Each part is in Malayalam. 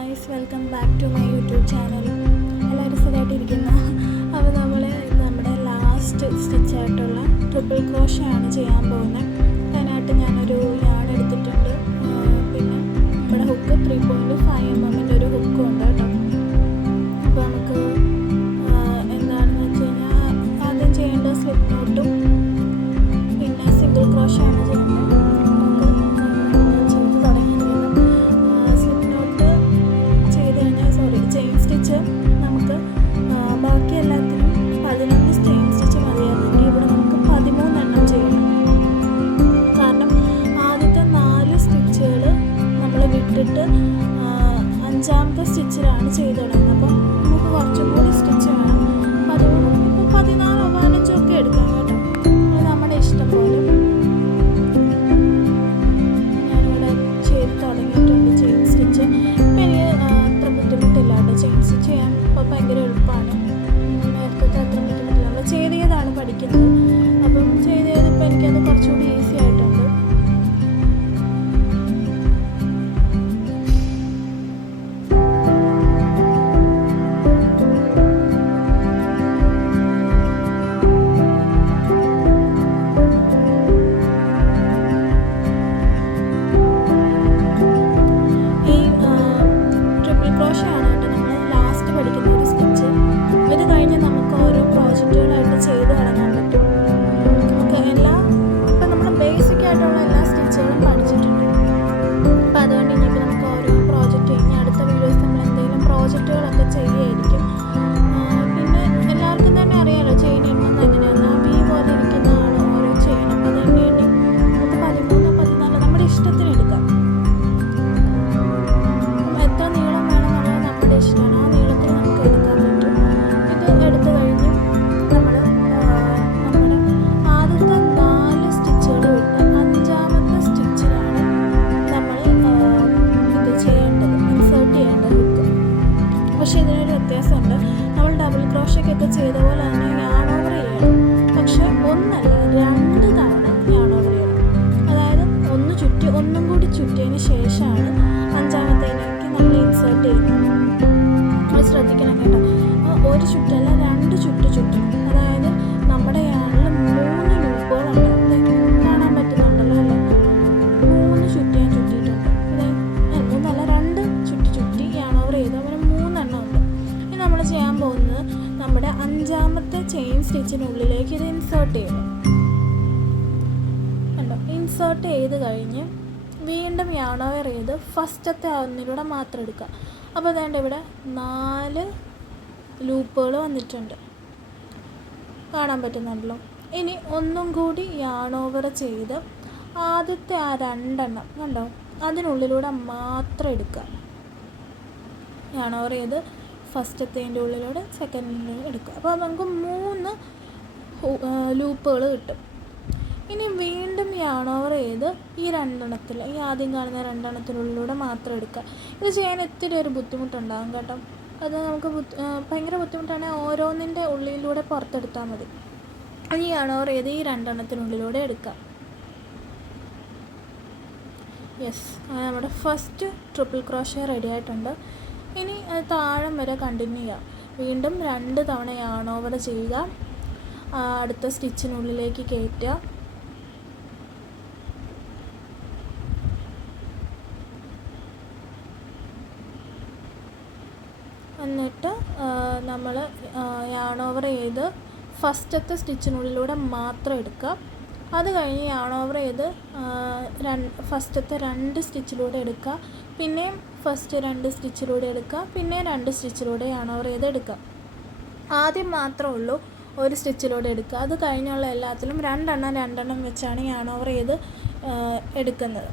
Guys, welcome back to my YouTube channel. എല്ലാവരും സുഖമായിട്ടിരിക്കുന്നു. അപ്പോൾ നമ്മൾ നമ്മുടെ ലാസ്റ്റ് സ്റ്റിച്ചായിട്ടുള്ള ട്രിപ്പിൾ ക്രോഷയാണ് ചെയ്യാൻ പോകുന്നത്. അതിനായിട്ട് ഞാനൊരു യാൺ എടുത്തിട്ടുണ്ട്. പിന്നെ നമ്മുടെ ഹുക്ക് 3.5 mm ഒരു ഹുക്കും ഉണ്ട് കേട്ടോ. അപ്പോൾ നമുക്ക് എന്താണെന്ന് വെച്ച് കഴിഞ്ഞാൽ ആദ്യം ചെയ്യേണ്ടത് സ്ലിപ്പ് നോട്ടും പിന്നെ സിംഗിൾ ക്രോഷയാണ് ചെയ്യേണ്ടത്. നമുക്ക് ബാക്കി എല്ലാത്തിനും 11 സ്റ്റെയിൻ സ്റ്റിച്ച് മതിയായിരുന്നെങ്കിൽ ഇവിടെ നമുക്ക് 13 എണ്ണം ചെയ്യണം. കാരണം ആദ്യത്തെ 4 സ്റ്റിച്ചുകൾ നമ്മൾ വിട്ടിട്ട് 5ാമത്തെ സ്റ്റിച്ചിലാണ് ചെയ്ത് തുടങ്ങുന്നത്. അപ്പം നമുക്ക് കുറച്ചും കൂടി സ്റ്റിച്ച് വേണം. അതുകൊണ്ട് ഇപ്പോൾ 14 15 ഒക്കെ എടുക്കാം കേട്ടോ. അത് നമ്മുടെ ഇഷ്ടം പോലെ. ഞാനിവിടെ ചെയ്ത് തുടങ്ങിയിട്ടുണ്ട് ചെയിൻ സ്റ്റിച്ച്. ഇപ്പം എനിക്ക് അത്ര ബുദ്ധിമുട്ടില്ല കേട്ടോ. ചെയിൻ സ്റ്റിച്ച് ചെയ്യാൻ ഇപ്പോൾ ഭയങ്കര എളുപ്പമാണ്. നേരത്തെ അത്ര ബുദ്ധിമുട്ടില്ല. നമ്മൾ ചെയ്തതാണ് പഠിക്കുന്നത്. അപ്പം ചെയ്തപ്പോൾ എനിക്കത് കുറച്ചുകൂടി ഈസി ആയിട്ടുണ്ട്. ചെയ്ത് തുടങ്ങാൻ പറ്റും. നമുക്ക് ഇപ്പം നമ്മൾ ബേസിക് ആയിട്ടുള്ള എല്ലാ സ്റ്റിച്ചുകളും പഠിച്ചിട്ടുണ്ട്. അപ്പം അതുകൊണ്ട് ഇനിയിപ്പോൾ നമുക്ക് ഓരോ പ്രോജക്റ്റ് കഴിഞ്ഞ് അടുത്ത വീഡിയോസ് നമ്മൾ എന്തെങ്കിലും പ്രോജക്റ്റുകളൊക്കെ ചെയ്യുമായിരിക്കും. പിന്നെ എല്ലാവർക്കും തന്നെ അറിയാമല്ലോ ചെയിൻ ഇടുന്നത് എങ്ങനെയാണ്. വി പോലെ ഇരിക്കുന്നതാണ് ഓരോ ചെയിൻ. അപ്പോൾ അതിന് വേണ്ടി നമുക്ക് 13 14 നമ്മുടെ ഇഷ്ടത്തിന് എടുക്കാം. എത്ര നീളം വേണമെന്നുള്ളത് നമ്മുടെ ഇഷ്ടമാണ്. ആ നീളത്തിൽ നമുക്ക് എടുക്കാൻ പറ്റും. ഇത് എടുത്തു കഴിഞ്ഞ് പക്ഷേ ഇതിനൊരു വ്യത്യാസമുണ്ട്. നമ്മൾ ഡബിൾ ക്രോഷയ്ക്കൊക്കെ ചെയ്ത പോലെ തന്നെ യാൺ ഓവർ ചെയ്യണം. പക്ഷെ ഒന്നല്ല 2 തവണ യാൺ ഓവർ ചെയ്യണം. അതായത് ഒന്നും കൂടി ചുറ്റിയതിന് ശേഷമാണ് 5ാമത്തേലേക്ക് നമ്മൾ ഇൻസേർട്ട് ചെയ്യുന്നത്. അത് ശ്രദ്ധിക്കണം കേട്ടോ. ഒരു ചുറ്റല്ല 2 ചുറ്റണം. അതായത് നമ്മുടെ യാണിൽ 3 ലൂപ്പുകളുണ്ട്. കാണാൻ പറ്റുന്നുണ്ടല്ലോ അല്ലേ? 3 ചുറ്റി ഞാൻ ചുറ്റിയിട്ടുണ്ട്. 3 ചുറ്റി യാൺ ഓവർ ചെയ്ത് അങ്ങനെ 3 എണ്ണം ഉണ്ട്. ഇനി നമ്മൾ ചെയ്യാൻ പോകുന്നത് നമ്മുടെ 5ാമത്തെ ചെയിൻ സ്റ്റിച്ചിനുള്ളിലേക്ക് ഇത് ഇൻസേർട്ട് ചെയ്യണം. കണ്ടോ? ഇൻസേർട്ട് ചെയ്ത് കഴിഞ്ഞ് വീണ്ടും യാൺ ഓവർ ചെയ്ത് ഫസ്റ്റത്തെ ഒന്നിലൂടെ മാത്രം എടുക്കുക. അപ്പോൾ അതുകൊണ്ട് ഇവിടെ 4 ലൂപ്പുകൾ വന്നിട്ടുണ്ട്. കാണാൻ പറ്റുന്നുണ്ടല്ലോ. ഇനി ഒന്നും കൂടി യാൺ ഓവർ ചെയ്ത് ആദ്യത്തെ ആ 2 എണ്ണം കണ്ടോ അതിനുള്ളിലൂടെ മാത്രം എടുക്കുക. യാൺ ഓവർ ചെയ്ത് ഫസ്റ്റത്തേൻ്റെ ഉള്ളിലൂടെ സെക്കൻഡിലൂടെ എടുക്കുക. അപ്പോൾ നമുക്ക് 3 ലൂപ്പുകൾ കിട്ടും. ഇനി വീണ്ടും യാൺ ഓവർ ചെയ്ത് ഈ 2 എണ്ണത്തിൽ ഈ ആദ്യം കാണുന്ന 2 എണ്ണത്തിനുള്ളിലൂടെ മാത്രം എടുക്കുക. ഇത് ചെയ്യാൻ ഇത്തിരി ഒരു ബുദ്ധിമുട്ടുണ്ടാകും കേട്ടോ. അത് നമുക്ക് ഭയങ്കര ബുദ്ധിമുട്ടാണെങ്കിൽ ഓരോന്നിൻ്റെ ഉള്ളിലൂടെ പുറത്തെടുത്താൽ മതി. ഈ യാൺ ഓവർ ചെയ്ത് ഈ 2 എണ്ണത്തിനുള്ളിലൂടെ എടുക്കുക. യെസ്, നമ്മുടെ ഫസ്റ്റ് ട്രിപ്പിൾ ക്രോഷേ റെഡി ആയിട്ടുണ്ട്. ഇനി അത് താഴം വരെ കണ്ടിന്യൂ ചെയ്യാം. വീണ്ടും 2 തവണ യാൺ ഓവർ ചെയ്യുക. അടുത്ത സ്റ്റിച്ചിനുള്ളിലേക്ക് കയറ്റുക. എന്നിട്ട് നമ്മൾ യാൺ ഓവർ ചെയ്ത് ഫസ്റ്റത്തെ സ്റ്റിച്ചിനുള്ളിലൂടെ മാത്രം എടുക്കുക. അത് കഴിഞ്ഞ് യാൺ ഓവർ ചെയ്ത് ഫസ്റ്റത്തെ 2 സ്റ്റിച്ചിലൂടെ എടുക്കുക. പിന്നെയും ഫസ്റ്റ് 2 സ്റ്റിച്ചിലൂടെ എടുക്കുക. പിന്നെ 2 സ്റ്റിച്ചിലൂടെ യാൺ ഓവർ ചെയ്ത് എടുക്കുക. ആദ്യം മാത്രമേ ഉള്ളൂ ഒരു സ്റ്റിച്ചിലൂടെ എടുക്കുക. അത് കഴിഞ്ഞുള്ള എല്ലാത്തിലും 2 എണ്ണം വെച്ചാണ് യാൺ ഓവർ ചെയ്ത് എടുക്കുന്നത്.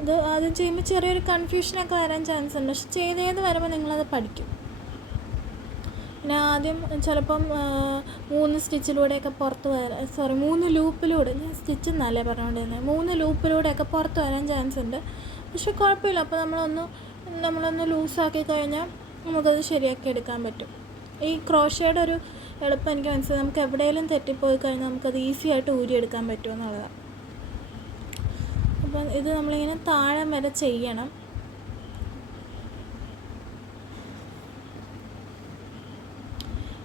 അത് ആദ്യം ചെയ്യുമ്പോൾ ചെറിയൊരു കൺഫ്യൂഷനൊക്കെ വരാൻ ചാൻസ് ഉണ്ട്. പക്ഷെ ചെയ്ത് വരുമ്പോൾ നിങ്ങളത് പഠിക്കും. പിന്നെ ആദ്യം ചിലപ്പം 3 സ്റ്റിച്ചിലൂടെയൊക്കെ പുറത്ത് വരാൻ 3 ലൂപ്പിലൂടെ ഞാൻ സ്റ്റിച്ച് എന്നല്ലേ പറഞ്ഞുകൊണ്ടിരുന്നത് 3 ലൂപ്പിലൂടെയൊക്കെ പുറത്ത് വരാൻ ചാൻസ് ഉണ്ട്. പക്ഷെ കുഴപ്പമില്ല. അപ്പോൾ നമ്മളൊന്ന് ലൂസാക്കി കഴിഞ്ഞാൽ നമുക്കത് ശരിയാക്കി എടുക്കാൻ പറ്റും. ഈ ക്രോഷയുടെ ഒരു എളുപ്പം എനിക്ക് മനസ്സിലായി. നമുക്ക് എവിടെയെങ്കിലും തെറ്റിപ്പോയി കഴിഞ്ഞാൽ നമുക്കത് ഈസി ആയിട്ട് ഊരിയെടുക്കാൻ പറ്റുമെന്നുള്ളതാണ്. അപ്പം ഇത് നമ്മളിങ്ങനെ താഴെ വരെ ചെയ്യണം.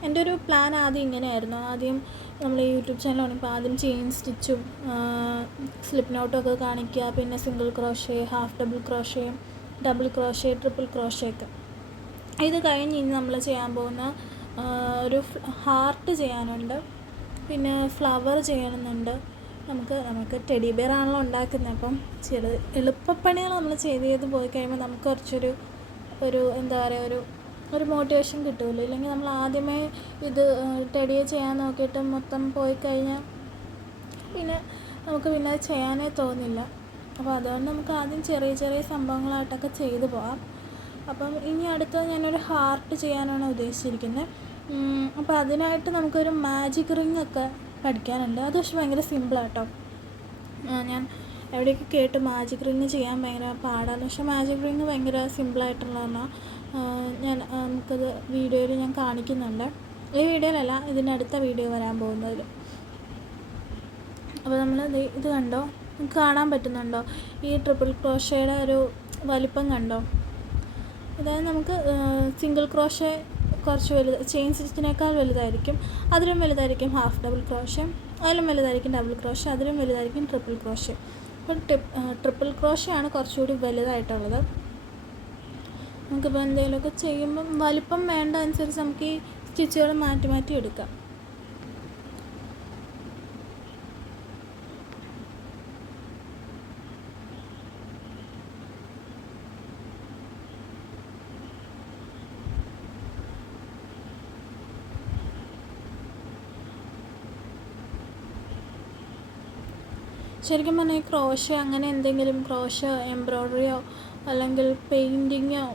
എൻ്റെ ഒരു പ്ലാൻ ആദ്യം ഇങ്ങനെയായിരുന്നു. ആദ്യം നമ്മൾ യൂട്യൂബ് ചാനൽ തുടങ്ങിയപ്പോൾ ആദ്യം ചെയിൻ സ്റ്റിച്ചും സ്ലിപ്പ് നോട്ടൊക്കെ കാണിക്കുക, പിന്നെ single crochet, half double crochet, triple crochet ഒക്കെ. ഇത് കഴിഞ്ഞ് ഇനി നമ്മൾ ചെയ്യാൻ പോകുന്ന ഒരു ഹാർട്ട് ചെയ്യാനുണ്ട്, പിന്നെ ഫ്ലവർ ചെയ്യണമെന്നുണ്ട്. നമുക്ക് ടെഡി ബെയർ ആണല്ലോ ഉണ്ടാക്കുന്നത്. അപ്പം എളുപ്പപ്പണികൾ നമ്മൾ ചെയ്ത് പോയി കഴിയുമ്പോൾ നമുക്ക് കുറച്ചൊരു എന്താ പറയുക, ഒരു മോട്ടിവേഷൻ കിട്ടുമല്ലോ. ഇല്ലെങ്കിൽ നമ്മൾ ആദ്യമേ ഇത് ടെഡിയെ ചെയ്യാൻ നോക്കിയിട്ട് മൊത്തം പോയി കഴിഞ്ഞാൽ പിന്നെ നമുക്ക് അത് ചെയ്യാനേ തോന്നില്ല. അപ്പോൾ അതുകൊണ്ട് നമുക്ക് ആദ്യം ചെറിയ ചെറിയ സംഭവങ്ങളായിട്ടൊക്കെ ചെയ്തു പോകാം. അപ്പം ഇനി അടുത്തത് ഞാനൊരു ഹാർട്ട് ചെയ്യാനാണ് ഉദ്ദേശിച്ചിരിക്കുന്നത്. അപ്പോൾ അതിനായിട്ട് നമുക്കൊരു മാജിക് റിങ് ഒക്കെ പഠിക്കാനുണ്ട്. അത് പക്ഷേ ഭയങ്കര സിമ്പിളാട്ടോ. ഞാൻ എവിടെയൊക്കെ കേട്ട് മാജിക് റിങ് ചെയ്യാൻ ഭയങ്കര പാടാണ്, പക്ഷേ മാജിക് റിങ് ഭയങ്കര സിമ്പിളായിട്ടുള്ളതാണ്. നമുക്കത് വീഡിയോയിൽ ഞാൻ കാണിക്കുന്നുണ്ട്. ഈ വീഡിയോയിലല്ല, ഇതിനടുത്ത വീഡിയോ വരാൻ പോകുന്നതിൽ. അപ്പോൾ നമ്മൾ ഇത് കണ്ടോ, നിങ്ങൾക്ക് കാണാൻ പറ്റുന്നുണ്ടോ? ഈ ട്രിപ്പിൾ ക്രോഷയുടെ ഒരു വലിപ്പം കണ്ടോ? അതായത് നമുക്ക് സിംഗിൾ ക്രോഷേ കുറച്ച് ചെയിൻ സ്റ്റിച്ചിനേക്കാൾ വലുതായിരിക്കും, അതിലും വലുതായിരിക്കും ഹാഫ് ഡബിൾ ക്രോഷേ, അതിലും വലുതായിരിക്കും ഡബിൾ ക്രോഷേ, അതിലും വലുതായിരിക്കും ട്രിപ്പിൾ ക്രോഷേ. അപ്പോൾ ട്രിപ്പിൾ ക്രോഷേ ആണ് കുറച്ചുകൂടി വലുതായിട്ടുള്ളത്. നമുക്കിപ്പോൾ എന്തെങ്കിലുമൊക്കെ ചെയ്യുമ്പം വലിപ്പം വേണ്ട അനുസരിച്ച് നമുക്ക് ഈ സ്റ്റിച്ചുകൾ മാറ്റി എടുക്കാം. ശരിക്കും പറഞ്ഞാൽ ഈ ക്രോഷേ അങ്ങനെ എന്തെങ്കിലും എംബ്രോയ്ഡറിയോ അല്ലെങ്കിൽ പെയിൻറ്റിങ്ങോ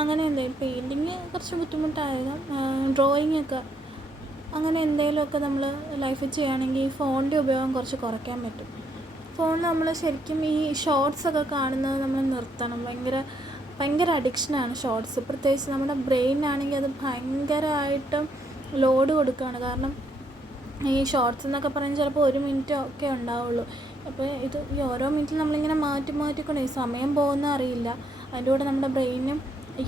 അങ്ങനെ എന്തെങ്കിലും, പെയിൻറ്റിങ് കുറച്ച് ബുദ്ധിമുട്ടായതും, ഡ്രോയിങ്ങൊക്കെ അങ്ങനെ എന്തെങ്കിലുമൊക്കെ നമ്മൾ ലൈഫിൽ ചെയ്യുകയാണെങ്കിൽ ഈ ഫോണിൻ്റെ ഉപയോഗം കുറച്ച് കുറയ്ക്കാൻ പറ്റും. ഫോണിൽ നമ്മൾ ശരിക്കും ഈ ഷോർട്സൊക്കെ കാണുന്നത് നമ്മൾ നിർത്തണം. ഭയങ്കര അഡിക്ഷനാണ് ഷോർട്സ്. പ്രത്യേകിച്ച് നമ്മുടെ ബ്രെയിനാണെങ്കിൽ അത് ഭയങ്കരമായിട്ടും ലോഡ് കൊടുക്കുകയാണ്. കാരണം ഈ ഷോർട്സ് എന്നൊക്കെ പറയുന്നത് ചിലപ്പോൾ 1 മിനിറ്റ് ഒക്കെ ഉണ്ടാവുള്ളൂ. അപ്പോൾ ഈ ഓരോ മിനിറ്റിൽ നമ്മളിങ്ങനെ മാറ്റിക്കൊണ്ട് ഈ സമയം പോകുന്ന അറിയില്ല. അതിൻ്റെ കൂടെ നമ്മുടെ ബ്രെയിനും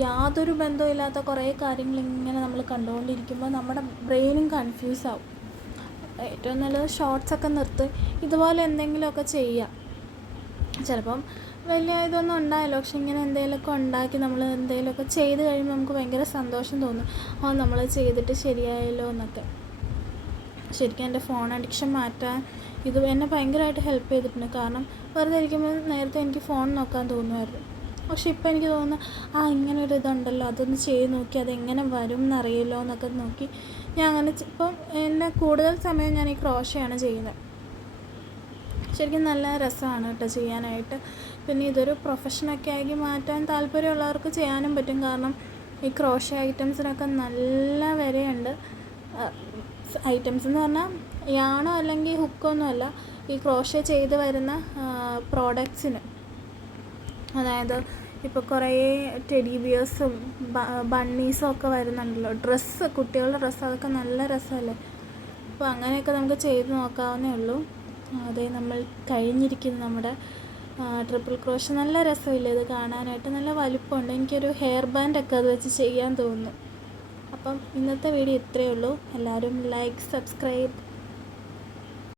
യാതൊരു ബന്ധമില്ലാത്ത കുറേ കാര്യങ്ങൾ ഇങ്ങനെ നമ്മൾ കണ്ടുകൊണ്ടിരിക്കുമ്പോൾ നമ്മുടെ ബ്രെയിനും കൺഫ്യൂസാവും. ഏറ്റവും നല്ലത് ഷോർട്സൊക്കെ നിർത്തി ഇതുപോലെ എന്തെങ്കിലുമൊക്കെ ചെയ്യുക. ചിലപ്പം വലിയ ഇതൊന്നും ഉണ്ടായില്ല, പക്ഷെ ഇങ്ങനെ എന്തെങ്കിലുമൊക്കെ ഉണ്ടാക്കി നമ്മൾ എന്തെങ്കിലുമൊക്കെ ചെയ്ത് കഴിയുമ്പോൾ നമുക്ക് ഭയങ്കര സന്തോഷം തോന്നും. നമ്മൾ ചെയ്തിട്ട് ശരിയായല്ലോ എന്നൊക്കെ. ശരിക്കും എൻ്റെ ഫോൺ അഡിക്ഷൻ മാറ്റാൻ ഇത് എന്നെ ഭയങ്കരമായിട്ട് ഹെൽപ്പ് ചെയ്തിട്ടുണ്ട്. കാരണം വെറുതെ ഇരിക്കുമ്പോൾ നേരത്തെ എനിക്ക് ഫോൺ നോക്കാൻ തോന്നുമായിരുന്നു, പക്ഷെ ഇപ്പോൾ എനിക്ക് തോന്നുന്നു ഇങ്ങനൊരു ഇതുണ്ടല്ലോ, അതൊന്ന് ചെയ്ത് നോക്കി അതെങ്ങനെ വരും എന്നറിയില്ലോ എന്നൊക്കെ നോക്കി ഞാൻ അങ്ങനെ ഇപ്പം എന്നെ കൂടുതൽ സമയം ഞാൻ ഈ ക്രോഷയാണ് ചെയ്യുന്നത്. ശരിക്കും നല്ല രസമാണ് കേട്ടോ ചെയ്യാനായിട്ട്. പിന്നെ ഇതൊരു പ്രൊഫഷനൊക്കെ ആക്കി മാറ്റാൻ താല്പര്യമുള്ളവർക്ക് ചെയ്യാനും പറ്റും. കാരണം ഈ ക്രോഷേ ഐറ്റംസിനൊക്കെ നല്ല വിലയുണ്ട്. ഐറ്റംസ് എന്ന് പറഞ്ഞാൽ യാണോ അല്ലെങ്കിൽ ഹുക്കൊന്നുമല്ല, ഈ ക്രോഷേ ചെയ്ത് വരുന്ന പ്രോഡക്ട്സിന്. അതായത് ഇപ്പോൾ കുറേ ടെഡി ബിയേഴ്സും ബണ്ണീസും ഒക്കെ വരുന്നുണ്ടല്ലോ, കുട്ടികളുടെ ഡ്രസ്സ്, അതൊക്കെ നല്ല രസമല്ലേ. അപ്പോൾ അങ്ങനെയൊക്കെ നമുക്ക് ചെയ്ത് നോക്കാവുന്നേ ഉള്ളൂ. അതേ നമ്മൾ കഴിഞ്ഞിരിക്കുന്നു നമ്മുടെ ട്രിപ്പിൾ ക്രോഷേ. നല്ല രസമില്ലേ ഇത് കാണാനായിട്ട്, നല്ല വലിപ്പമുണ്ട്. എനിക്കൊരു ഹെയർ ബാൻഡൊക്കെ അത് വെച്ച് ചെയ്യാൻ തോന്നുന്നു. അപ്പം ഇന്നത്തെ വീഡിയോ ഇത്രയേ ഉള്ളൂ. എല്ലാവരും ലൈക്ക്, സബ്സ്ക്രൈബ്